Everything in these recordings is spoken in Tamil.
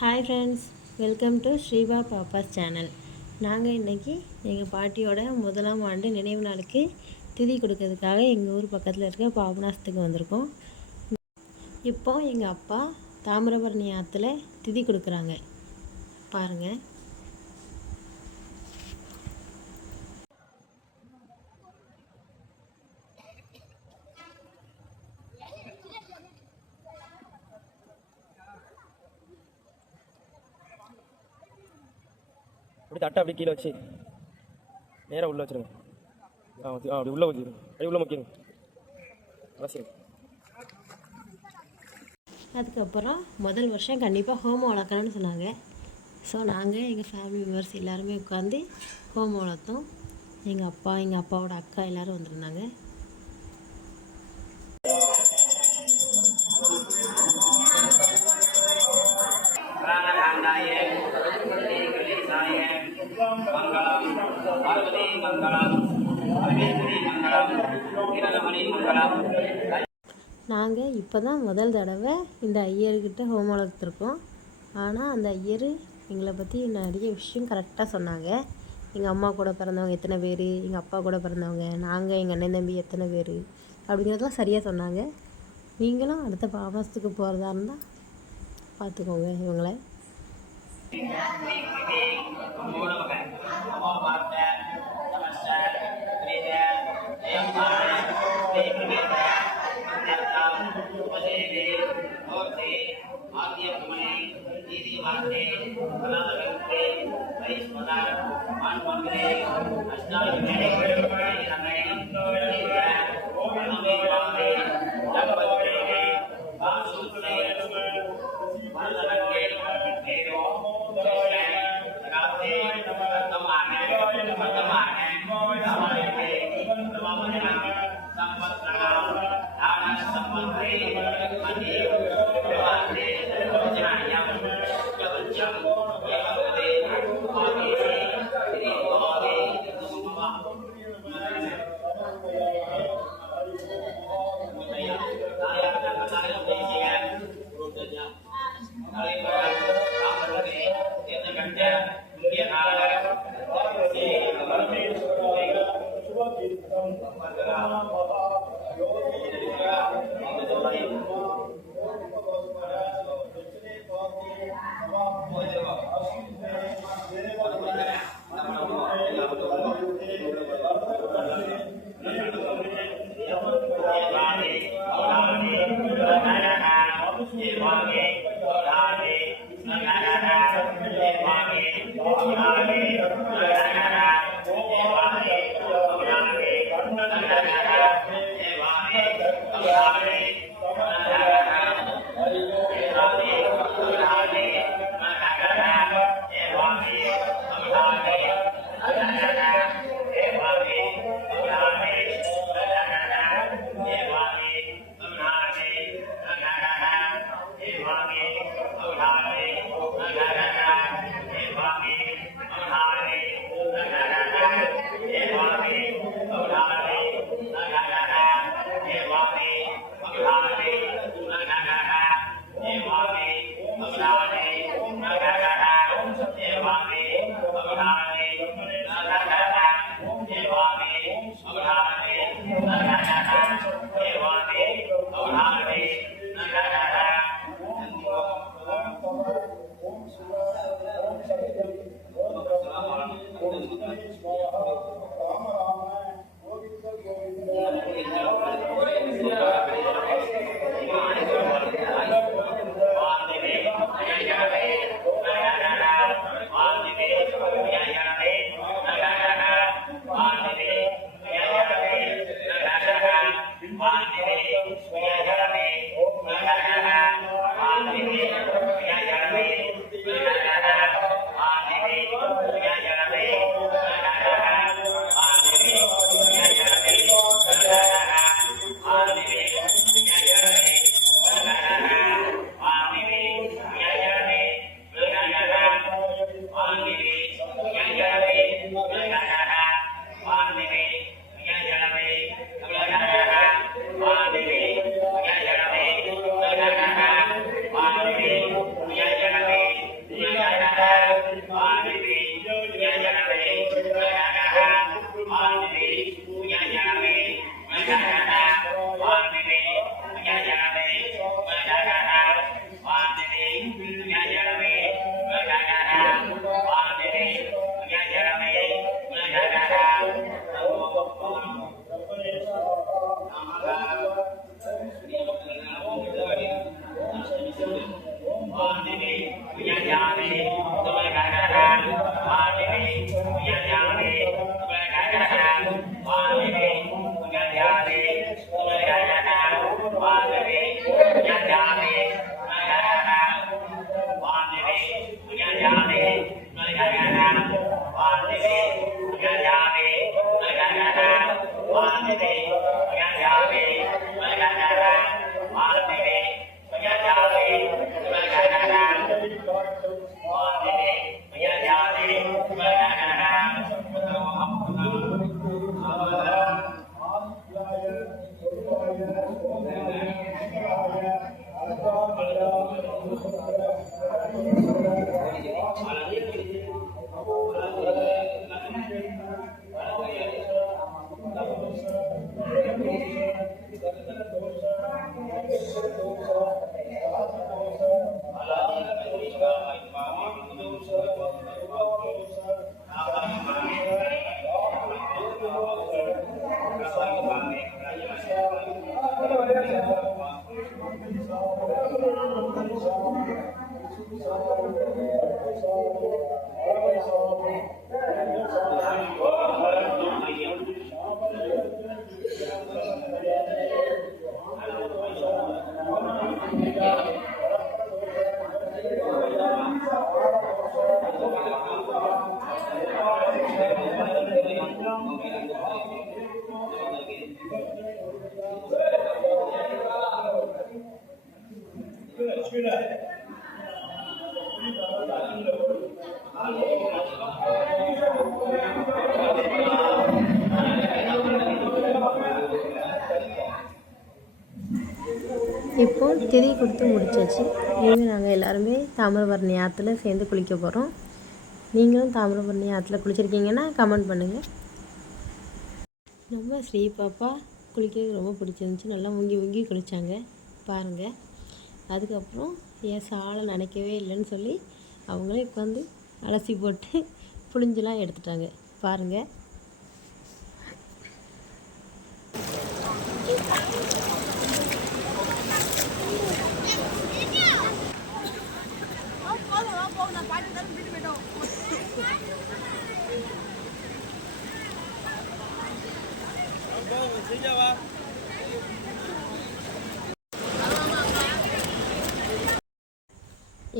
ஹாய் ஃப்ரெண்ட்ஸ், வெல்கம் டு ஸ்ரீபா பாப்பாஸ் சேனல். நாங்கள் இன்றைக்கி எங்கள் பாட்டியோட முதலாம் ஆண்டு நினைவு நாளுக்கு திதி கொடுக்கறதுக்காக எங்கள் ஊர் பக்கத்தில் இருக்க பாபநாசத்துக்கு வந்திருக்கோம். இப்போ எங்கள் அப்பா தாமிரபரணி ஆற்றுல திதி கொடுக்குறாங்க, பாருங்கள். அப்படி தட்டை அப்படி கீழே வச்சு நேராக உள்ளே வச்சுருங்க. அப்படி உள்ளே வச்சுருங்க, அப்படி உள்ளே முக்கியம் அவசியம். அதுக்கப்புறம் முதல் வருஷம் கண்டிப்பாக ஹோமம் வளர்க்கணும்னு சொன்னாங்க. ஸோ நாங்கள் எங்கள் ஃபேமிலி மெம்பர்ஸ் எல்லாருமே உட்காந்து ஹோமம் வளர்த்தோம். எங்கள் அப்பா, எங்கள் அப்பாவோட அக்கா எல்லோரும் வந்திருந்தாங்க. நாங்கள் இப்போ தான் முதல் தடவை இந்த ஐயர்கிட்ட ஹோமம் வளர்த்துருக்கோம். ஆனால் அந்த ஐயர் எங்களை பற்றி நிறைய விஷயம் கரெக்டாக சொன்னாங்க. எங்கள் அம்மா கூட பிறந்தவங்க எத்தனை பேர், எங்கள் அப்பா கூட பிறந்தவங்க நாங்கள், எங்கள் அண்ணன் தம்பி எத்தனை பேர் அப்படிங்கிறதெல்லாம் சரியாக சொன்னாங்க. நீங்களும் அடுத்த பாபநாசத்துக்கு போகிறதா இருந்தால் பார்த்துக்கோங்க இவங்களை. இப்போ திதி கொடுத்து முடிச்சாச்சு. இனிமேல் நாங்கள் எல்லாருமே தாமிரபரணி ஆற்றுல சேர்ந்து குளிக்க போகிறோம். நீங்களும் தாமிரபரணி ஆற்றுல குளிச்சிருக்கீங்கன்னா கமெண்ட் பண்ணுங்கள். நம்ம ஸ்ரீ பாப்பா குளிக்கிறது ரொம்ப பிடிச்சிருந்துச்சி. நல்லா முங்கி முங்கி குளித்தாங்க பாருங்கள். அதுக்கப்புறம் என் சாலை நினைக்கவே இல்லைன்னு சொல்லி அவங்களே உட்காந்து அலசி போட்டு புளிஞ்செலாம் எடுத்துட்டாங்க பாருங்கள்.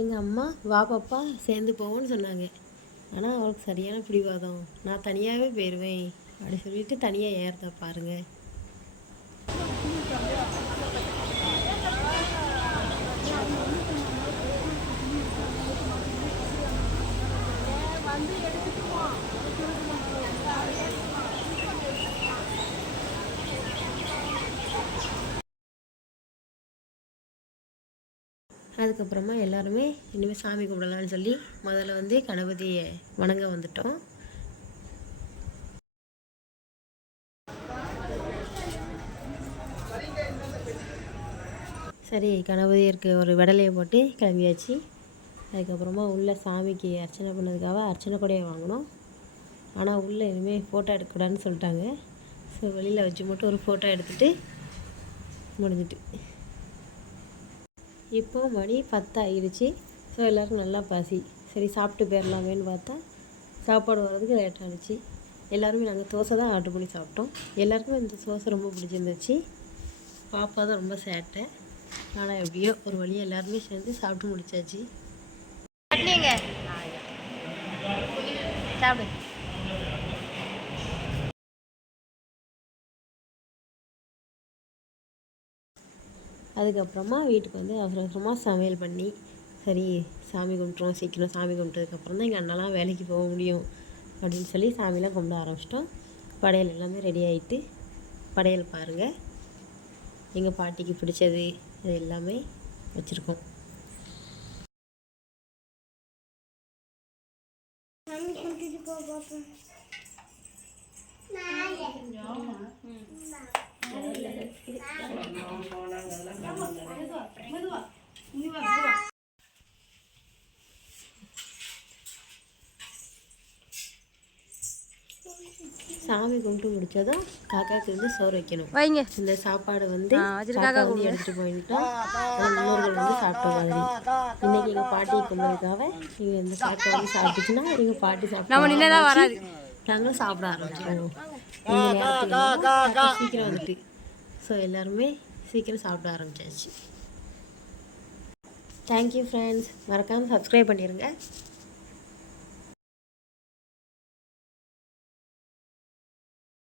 எங்கள் அம்மா வா பாப்பா சேர்ந்து போவோன்னு சொன்னாங்க. ஆனால் அவளுக்கு சரியான பிடிவாதம். நான் தனியாகவே போயிடுவேன் அப்படி சொல்லிட்டு தனியாக ஏறத பாருங்கள். அதுக்கப்புறமா எல்லாருமே இனிமேல் சாமி கும்பிடலான்னு சொல்லி முதல்ல வந்து கணபதியை வணங்க வந்துட்டோம். சரி, கணபதியருக்கு ஒரு விடலையை போட்டு கிளம்பியாச்சு. அதுக்கப்புறமா உள்ளே சாமிக்கு அர்ச்சனை பண்ணதுக்காக அர்ச்சனை கூடையை வாங்கினோம். ஆனால் உள்ளே இனிமேல் ஃபோட்டோ எடுக்கக்கூடாதுன்னு சொல்லிட்டாங்க. ஸோ வெளியில் வச்சு மட்டும் ஒரு ஃபோட்டோ எடுத்துகிட்டு முடிஞ்சிட்டு இப்போது மணி 10 ஆகிடுச்சு. ஸோ எல்லோருக்கும் நல்லா பசி. சரி சாப்பிட்டு போயிடலாமேன்னு பார்த்தா சாப்பாடு வர்றதுக்கு லேட் ஆகிடுச்சு. எல்லாருமே நாங்கள் தோசை தான் ஆர்டர் பண்ணி சாப்பிட்டோம். எல்லாருக்குமே இந்த தோசை ரொம்ப பிடிச்சிருந்துச்சு. பாப்பா தான் ரொம்ப சேட்டை. ஆனால் எப்படியோ ஒரு வழியாக எல்லாருமே சேர்ந்து சாப்பிட்டு முடிச்சாச்சு. சாப்பிடு. அதுக்கப்புறமா வீட்டுக்கு வந்து அவசர அவசரமாக சமையல் பண்ணி சரி சாமி கும்பிட்றோம், சீக்கிரம் சாமி கும்பிட்டதுக்கப்புறம் தான் எங்கள் அண்ணெல்லாம் வேலைக்கு போக முடியும் அப்படின்னு சொல்லி சாமிலாம் கும்பிட ஆரம்பிச்சிட்டோம். படையல் எல்லாமே ரெடி ஆகிட்டு படையல் பாருங்கள். எங்கள் பாட்டிக்கு பிடிச்சது அது எல்லாமே வச்சுருக்கோம். சாமி கும்பிட்டு முடிச்சதும் காக்காவுக்கு வந்து சோறு வைக்கணும். வைங்க. இந்த சாப்பாடு வந்து காக்கா வந்து எடுத்துகிட்டு போயிட்டா அந்த முன்னோர்கள் வந்து சாப்பிட்ட மாதிரி. இன்னைக்கு எங்கள் பாட்டி கும்பிட்றதுக்காக நீங்கள் இந்த காக்கா வந்து சாப்பிட்டுச்சுன்னா எங்கள் பாட்டி சாப்பிட்டு நாங்களும் சாப்பிட ஆரம்பிச்சிடுவோம். இந்த நேரத்துக்கு சீக்கிரம் வந்துட்டு ஸோ எல்லாருமே சீக்கிரம் சாப்பிட ஆரம்பிச்சாச்சு. தேங்க்யூ ஃப்ரெண்ட்ஸ், மறக்காமல் சப்ஸ்கிரைப் பண்ணிடுங்க.